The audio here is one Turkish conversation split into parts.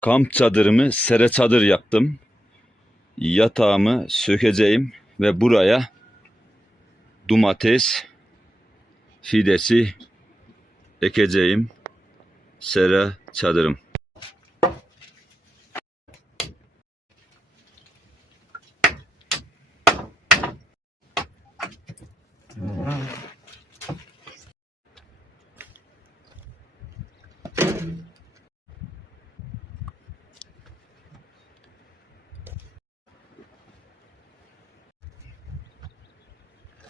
Kamp çadırımı sere çadır yaptım. Yatağımı sökeceğim ve buraya domates fidesi ekeceğim. Sere çadırım.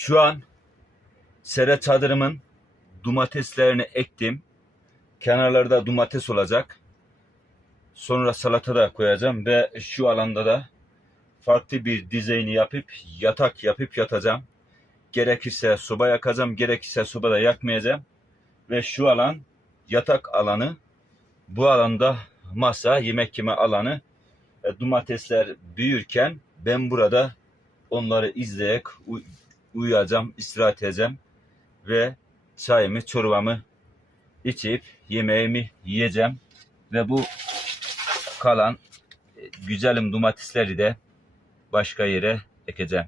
Şu an sere çadırımın domateslerini ektim. Kenarlarda domates olacak. Sonra salata da koyacağım ve şu alanda da farklı bir dizaynı yapıp yatak yapıp yatacağım. Gerekirse soba yakacağım, gerekirse soba da yakmayacağım. Ve şu alan yatak alanı. Bu alanda masa, yemek yeme alanı. E, domatesler büyürken ben burada onları izleyerek uyuyacağım, istirahat edeceğim ve çayımı, çorbamı içip yemeğimi yiyeceğim ve bu kalan e, güzelim domatesleri de başka yere ekeceğim.